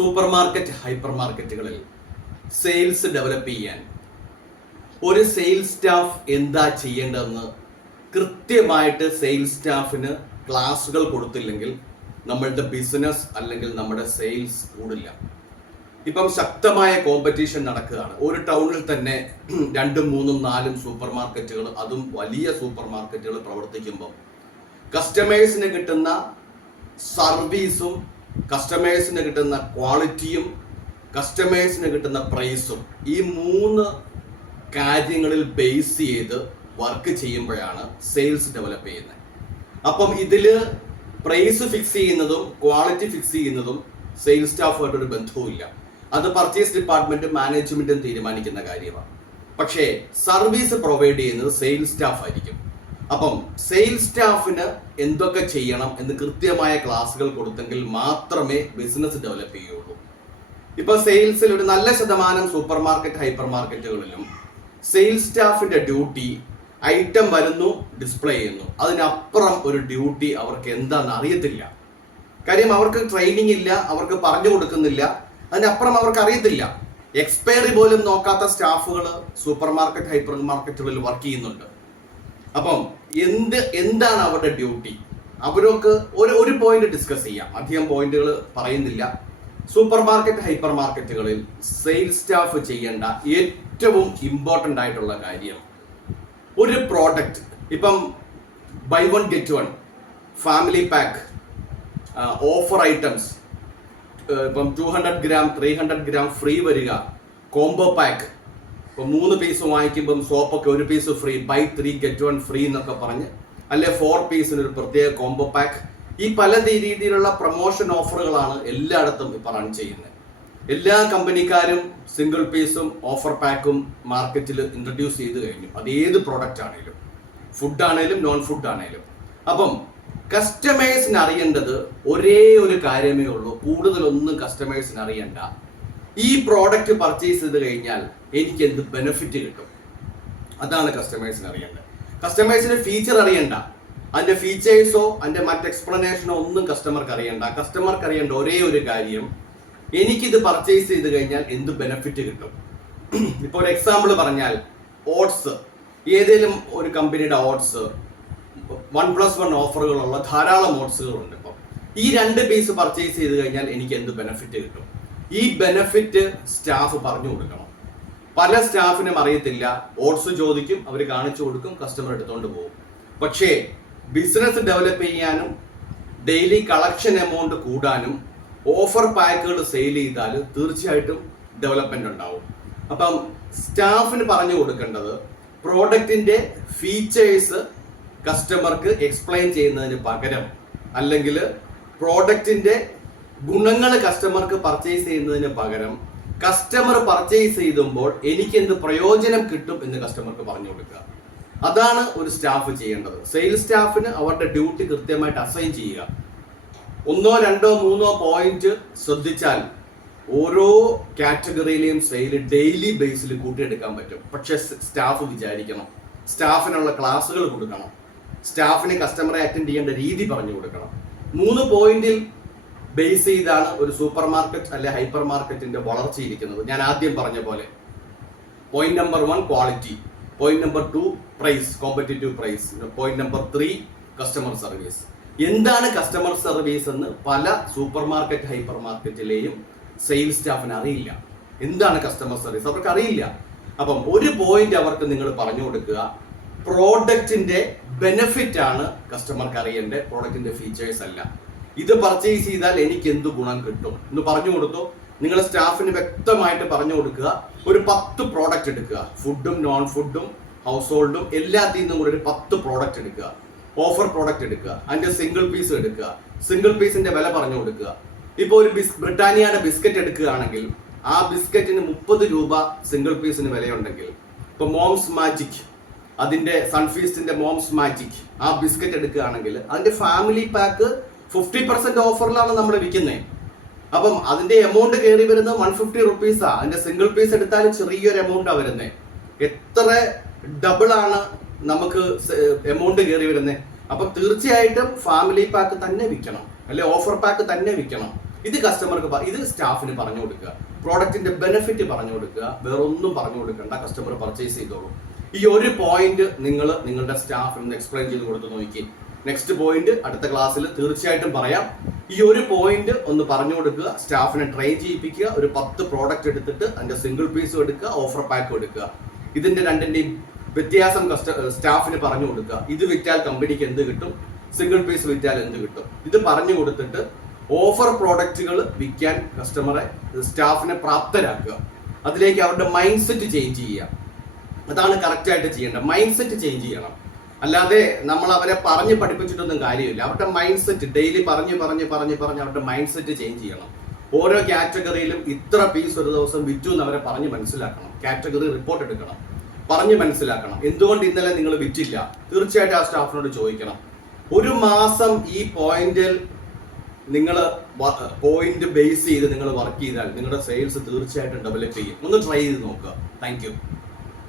Super market hyper മാർക്കറ്റുകളിൽ sales develop ചെയ്യാൻ ഒരു സെയിൽസ് സ്റ്റാഫ് എന്താ ചെയ്യേണ്ടതെന്ന് കൃത്യമായിട്ട് സെയിൽസ് സ്റ്റാഫിന് ക്ലാസുകൾ കൊടുത്തില്ലെങ്കിൽ നമ്മളുടെ ബിസിനസ് അല്ലെങ്കിൽ നമ്മുടെ സെയിൽസ് കൂടില്ല. ഇപ്പം ശക്തമായ കോമ്പറ്റീഷൻ നടക്കുകയാണ്. ഒരു ടൗണിൽ തന്നെ 2, 3, 4 സൂപ്പർ മാർക്കറ്റുകൾ, അതും വലിയ സൂപ്പർ മാർക്കറ്റുകൾ പ്രവർത്തിക്കുമ്പോൾ കസ്റ്റമേഴ്സിന് കിട്ടുന്ന സർവീസും കസ്റ്റമേഴ്സിന് കിട്ടുന്ന ക്വാളിറ്റിയും കസ്റ്റമേഴ്സിന് കിട്ടുന്ന പ്രൈസും, ഈ 3 കാര്യങ്ങളിൽ ബേസ് ചെയ്ത് വർക്ക് ചെയ്യുമ്പോഴാണ് സെയിൽസ് ഡെവലപ്പ് ചെയ്യുന്നത്. അപ്പം ഇതിൽ പ്രൈസ് ഫിക്സ് ചെയ്യുന്നതും ക്വാളിറ്റി ഫിക്സ് ചെയ്യുന്നതും സെയിൽസ് സ്റ്റാഫുമായിട്ടൊരു ബന്ധവുമില്ല. അത് പർച്ചേസ് ഡിപ്പാർട്ട്മെന്റും മാനേജ്മെന്റും തീരുമാനിക്കുന്ന കാര്യമാണ്. പക്ഷേ സർവീസ് പ്രൊവൈഡ് ചെയ്യുന്നത് സെയിൽസ് സ്റ്റാഫ് ആയിരിക്കും. അപ്പം സെയിൽസ് സ്റ്റാഫിന് എന്തൊക്കെ ചെയ്യണം എന്ന് കൃത്യമായ ക്ലാസുകൾ കൊടുത്തെങ്കിൽ മാത്രമേ ബിസിനസ് ഡെവലപ്പ് ചെയ്യുള്ളൂ. ഇപ്പൊ സെയിൽസിൽ ഒരു നല്ല ശതമാനം സൂപ്പർ മാർക്കറ്റ് ഹൈപ്പർ മാർക്കറ്റുകളിലും സെയിൽസ് സ്റ്റാഫിന്റെ ഡ്യൂട്ടി ഐറ്റം വരുന്നു, ഡിസ്പ്ലേ ചെയ്യുന്നു. അതിനപ്പുറം ഒരു ഡ്യൂട്ടി അവർക്ക് എന്താണെന്ന് അറിയത്തില്ല. കാര്യം അവർക്ക് ട്രെയിനിങ് ഇല്ല, അവർക്ക് പറഞ്ഞു കൊടുക്കുന്നില്ല. അതിനപ്പുറം അവർക്ക് അറിയത്തില്ല. എക്സ്പയറി പോലും നോക്കാത്ത സ്റ്റാഫുകൾ സൂപ്പർ മാർക്കറ്റ് ഹൈപ്പർ മാർക്കറ്റുകളിൽ വർക്ക് ചെയ്യുന്നുണ്ട്. അപ്പം എന്താണ് അവരുടെ ഡ്യൂട്ടി? അവർക്ക് ഒരു പോയിന്റ് ഡിസ്കസ് ചെയ്യാം. അധികം പോയിന്റുകൾ പറയുന്നില്ല. സൂപ്പർ മാർക്കറ്റ് ഹൈപ്പർ മാർക്കറ്റുകളിൽ സെയിൽസ് സ്റ്റാഫ് ചെയ്യേണ്ട ഏറ്റവും ഇമ്പോർട്ടൻ്റ് ആയിട്ടുള്ള കാര്യം, ഒരു പ്രോഡക്റ്റ് ഇപ്പം buy 1 get 1, family pack, offer items, ഇപ്പം 200 gram 300 gram ഫ്രീ വരിക, കോംബോ പാക്ക്, ഇപ്പം 3 പീസ് വാങ്ങിക്കുമ്പം സോപ്പൊക്കെ 1 piece free, buy 3 get 1 free എന്നൊക്കെ പറഞ്ഞ്, അല്ലെ 4 പീസിന് ഒരു പ്രത്യേക കോംബോ പാക്ക്. ഈ പല രീതിയിലുള്ള പ്രൊമോഷൻ ഓഫറുകളാണ് എല്ലായിടത്തും ഇപ്പം റൺ ചെയ്യുന്നത്. എല്ലാ കമ്പനിക്കാരും സിംഗിൾ പീസും ഓഫർ പാക്കും മാർക്കറ്റിൽ ഇൻട്രൊഡ്യൂസ് ചെയ്ത് കഴിഞ്ഞു. അത് ഏത് പ്രോഡക്റ്റ് ആണെങ്കിലും, ഫുഡ് ആണെങ്കിലും നോൺ ഫുഡ് ആണെങ്കിലും. അപ്പം കസ്റ്റമേഴ്സിന് അറിയേണ്ടത് ഒരേ ഒരു കാര്യമേ ഉള്ളൂ, കൂടുതലൊന്നും കസ്റ്റമേഴ്സിന് അറിയണ്ട. ഈ പ്രോഡക്റ്റ് പർച്ചേസ് ചെയ്ത് കഴിഞ്ഞാൽ എനിക്ക് എന്ത് ബെനിഫിറ്റ് കിട്ടും, അതാണ് കസ്റ്റമേഴ്സിന് അറിയേണ്ടത്. കസ്റ്റമേഴ്സിന് ഫീച്ചർ അറിയണ്ട, അതിന്റെ ഫീച്ചേഴ്സോ അതിന്റെ മറ്റ് എക്സ്പ്ലനേഷനോ ഒന്നും കസ്റ്റമർക്ക് അറിയണ്ട. കസ്റ്റമർക്ക് അറിയേണ്ട ഒരേ ഒരു കാര്യം, എനിക്കിത് പർച്ചേസ് ചെയ്ത് കഴിഞ്ഞാൽ എന്ത് ബെനിഫിറ്റ് കിട്ടും. ഇപ്പോൾ ഒരു എക്സാമ്പിൾ പറഞ്ഞാൽ, ഓട്സ്, ഏതെങ്കിലും ഒരു കമ്പനിയുടെ ഓട്സ് 1+1 ഓഫറുകളുള്ള ധാരാളം ഓട്സുകളുണ്ട്. ഇപ്പം ഈ 2 പീസ് പർച്ചേസ് ചെയ്ത് കഴിഞ്ഞാൽ എനിക്ക് എന്ത് ബെനിഫിറ്റ് കിട്ടും? ഈ ബെനിഫിറ്റ് സ്റ്റാഫ് പറഞ്ഞു കൊടുക്കണം. പല സ്റ്റാഫിനും അറിയത്തില്ല. ഓട്സ് ചോദിക്കും, അവർ കാണിച്ചു കൊടുക്കും, കസ്റ്റമർ എടുത്തുകൊണ്ട് പോകും. പക്ഷേ ബിസിനസ് ഡെവലപ്പ് ചെയ്യാനും ഡെയിലി കളക്ഷൻ എമൗണ്ട് കൂടാനും ഓഫർ പാക്കുകൾ സെയിൽ ചെയ്താൽ തീർച്ചയായിട്ടും ഡെവലപ്മെന്റ് ഉണ്ടാവും. അപ്പം സ്റ്റാഫിന് പറഞ്ഞു കൊടുക്കേണ്ടത്, പ്രോഡക്റ്റിന്റെ ഫീച്ചേഴ്സ് കസ്റ്റമർക്ക് എക്സ്പ്ലെയിൻ ചെയ്യുന്നതിന് പകരം, അല്ലെങ്കിൽ പ്രോഡക്റ്റിന്റെ ഗുണങ്ങൾ കസ്റ്റമർക്ക് പർച്ചേസ് ചെയ്യുന്നതിന് പകരം, കസ്റ്റമർ പർച്ചേസ് ചെയ്യുമ്പോൾ എനിക്ക് എന്ത് പ്രയോജനം കിട്ടും എന്ന് കസ്റ്റമർക്ക് പറഞ്ഞു കൊടുക്കുക. അതാണ് ഒരു സ്റ്റാഫ് ചെയ്യേണ്ടത്. സെയിൽസ് സ്റ്റാഫിന് അവരുടെ ഡ്യൂട്ടി കൃത്യമായിട്ട് അസൈൻ ചെയ്യുക. 1, 2, 3 പോയിന്റ് ശ്രദ്ധിച്ചാൽ ഓരോ കാറ്റഗറിയിലെയും സെയിൽ ഡെയിലി ബേസിൽ കൂട്ടിയെടുക്കാൻ പറ്റും. പക്ഷെ സ്റ്റാഫ് വിചാരിക്കണം, സ്റ്റാഫിനുള്ള ക്ലാസ്സുകൾ കൊടുക്കണം, സ്റ്റാഫിന് കസ്റ്റമറെ അറ്റൻഡ് ചെയ്യേണ്ട രീതി പറഞ്ഞു കൊടുക്കണം. 3 പോയിന്റിൽ ബേസ് ചെയ്താണ് ഒരു സൂപ്പർ മാർക്കറ്റ് അല്ലെ ഹൈപ്പർ മാർക്കറ്റിന്റെ വളർച്ചയിരിക്കുന്നത്. ഞാൻ ആദ്യം പറഞ്ഞ പോലെ, point number 1 quality, point number 2 price, competitive price, point number 3 customer service. എന്താണ് കസ്റ്റമർ സർവീസ് എന്ന് പല സൂപ്പർ മാർക്കറ്റ് ഹൈപ്പർ മാർക്കറ്റിലെയും സെയിൽസ് സ്റ്റാഫിന് അറിയില്ല. എന്താണ് കസ്റ്റമർ സർവീസ് അവർക്ക് അറിയില്ല. അപ്പം ഒരു പോയിന്റ് അവർക്ക് നിങ്ങൾ പറഞ്ഞു കൊടുക്കുക, പ്രോഡക്റ്റിന്റെ ബെനിഫിറ്റ് ആണ് കസ്റ്റമർക്ക് അറിയേണ്ടത്, പ്രോഡക്റ്റിന്റെ ഫീച്ചേഴ്സ് അല്ല. ഇത് പർച്ചേസ് ചെയ്താൽ എനിക്ക് എന്ത് ഗുണം കിട്ടും എന്ന് പറഞ്ഞു കൊടുത്തു. നിങ്ങൾ സ്റ്റാഫിന് വ്യക്തമായിട്ട് പറഞ്ഞു കൊടുക്കുക. ഒരു 10 പ്രോഡക്റ്റ് എടുക്കുക, ഫുഡും നോൺ ഫുഡും ഹൗസ് ഹോൾഡും എല്ലാത്തിൽ നിന്നും കൂടെ ഒരു 10 പ്രോഡക്റ്റ് എടുക്കുക. ഓഫർ പ്രോഡക്റ്റ് എടുക്കുക, അതിന്റെ സിംഗിൾ പീസ് എടുക്കുക, സിംഗിൾ പീസിന്റെ വില പറഞ്ഞു കൊടുക്കുക. ഇപ്പോൾ ഒരു ബ്രിട്ടാനിയയുടെ ബിസ്ക്കറ്റ് എടുക്കുകയാണെങ്കിൽ ആ ബിസ്ക്കറ്റിന് 30 രൂപ സിംഗിൾ പീസിന് വിലയുണ്ടെങ്കിൽ, ഇപ്പൊ മോംസ് മാജിക്, അതിന്റെ സൺഫീസ്റ്റിന്റെ മോംസ് മാജിക് ആ ബിസ്ക്കറ്റ് എടുക്കുകയാണെങ്കിൽ അതിന്റെ ഫാമിലി പാക്ക് 50% ഓഫറിലാണ് നമ്മൾ വിൽക്കുന്നത്. അപ്പം അതിന്റെ എമൗണ്ട് കയറി വരുന്നത് 150 റുപ്പീസാ. അതിന്റെ സിംഗിൾ പീസ് എടുത്താൽ ചെറിയൊരു എമൗണ്ടാണ് വരുന്നത്. എത്ര ഡബിൾ ആണ് നമുക്ക് എമൗണ്ട് കയറി വരുന്നത്. അപ്പം തീർച്ചയായിട്ടും ഫാമിലി പാക്ക് തന്നെ വിൽക്കണം, അല്ലെ ഓഫർ പാക്ക് തന്നെ വിൽക്കണം. ഇത് ഇത് സ്റ്റാഫിന് പറഞ്ഞു കൊടുക്കുക, പ്രോഡക്റ്റിന്റെ ബെനിഫിറ്റ് പറഞ്ഞു കൊടുക്കുക, വേറെ ഒന്നും പറഞ്ഞു കൊടുക്കണ്ട, കസ്റ്റമർ പർച്ചേസ് ചെയ്തോളൂ. ഈ ഒരു പോയിന്റ് നിങ്ങൾ നിങ്ങളുടെ സ്റ്റാഫിന് എക്സ്പ്ലെയിൻ ചെയ്ത് കൊടുത്ത് നോക്കി. നെക്സ്റ്റ് പോയിന്റ് അടുത്ത ക്ലാസ്സിൽ തീർച്ചയായിട്ടും പറയാം. ഈ ഒരു പോയിന്റ് ഒന്ന് പറഞ്ഞു കൊടുക്കുക, സ്റ്റാഫിനെ ട്രെയിൻ ചെയ്യിപ്പിക്കുക, ഒരു 10 പ്രോഡക്റ്റ് എടുത്തിട്ട് അതിന്റെ സിംഗിൾ പീസും എടുക്കുക, ഓഫർ പാക്കും എടുക്കുക. ഇതിന്റെ രണ്ടിന്റെയും വ്യത്യാസം സ്റ്റാഫിന് പറഞ്ഞു കൊടുക്കുക. ഇത് വിറ്റാൽ കമ്പനിക്ക് എന്ത് കിട്ടും, സിംഗിൾ പീസ് വിറ്റാൽ എന്ത് കിട്ടും, ഇത് പറഞ്ഞു കൊടുത്തിട്ട് ഓഫർ പ്രോഡക്റ്റുകൾ വിൽക്കാൻ സ്റ്റാഫിനെ പ്രാപ്തരാക്കുക. അതിലേക്ക് അവരുടെ മൈൻഡ് സെറ്റ് ചേഞ്ച് ചെയ്യുക. അതാണ് കറക്റ്റായിട്ട് ചെയ്യേണ്ടത്. മൈൻഡ് സെറ്റ് ചേഞ്ച് ചെയ്യണം. അല്ലാതെ നമ്മൾ അവരെ പറഞ്ഞ് പഠിപ്പിച്ചിട്ടൊന്നും കാര്യമില്ല. അവരുടെ മൈൻഡ് സെറ്റ് ഡെയിലി പറഞ്ഞ് അവരുടെ മൈൻഡ് സെറ്റ് ചേഞ്ച് ചെയ്യണം. ഓരോ കാറ്റഗറിയിലും ഇത്ര പീസ് ഒരു ദിവസം വിറ്റു എന്ന് അവരെ പറഞ്ഞ് മനസ്സിലാക്കണം. കാറ്റഗറി റിപ്പോർട്ട് എടുക്കണം, പറഞ്ഞ് മനസ്സിലാക്കണം. എന്തുകൊണ്ട് ഇന്നലെ നിങ്ങൾ വിറ്റില്ല, തീർച്ചയായിട്ടും ആ സ്റ്റാഫിനോട് ചോദിക്കണം. ഒരു മാസം ഈ പോയിന്റിൽ നിങ്ങൾ പോയിന്റ് ബേസ് ചെയ്ത് നിങ്ങൾ വർക്ക് ചെയ്താൽ നിങ്ങളുടെ സെയിൽസ് തീർച്ചയായിട്ടും ഡെവലപ്പ് ചെയ്യും. ഒന്ന് ട്രൈ ചെയ്ത് നോക്കുക. Thank you.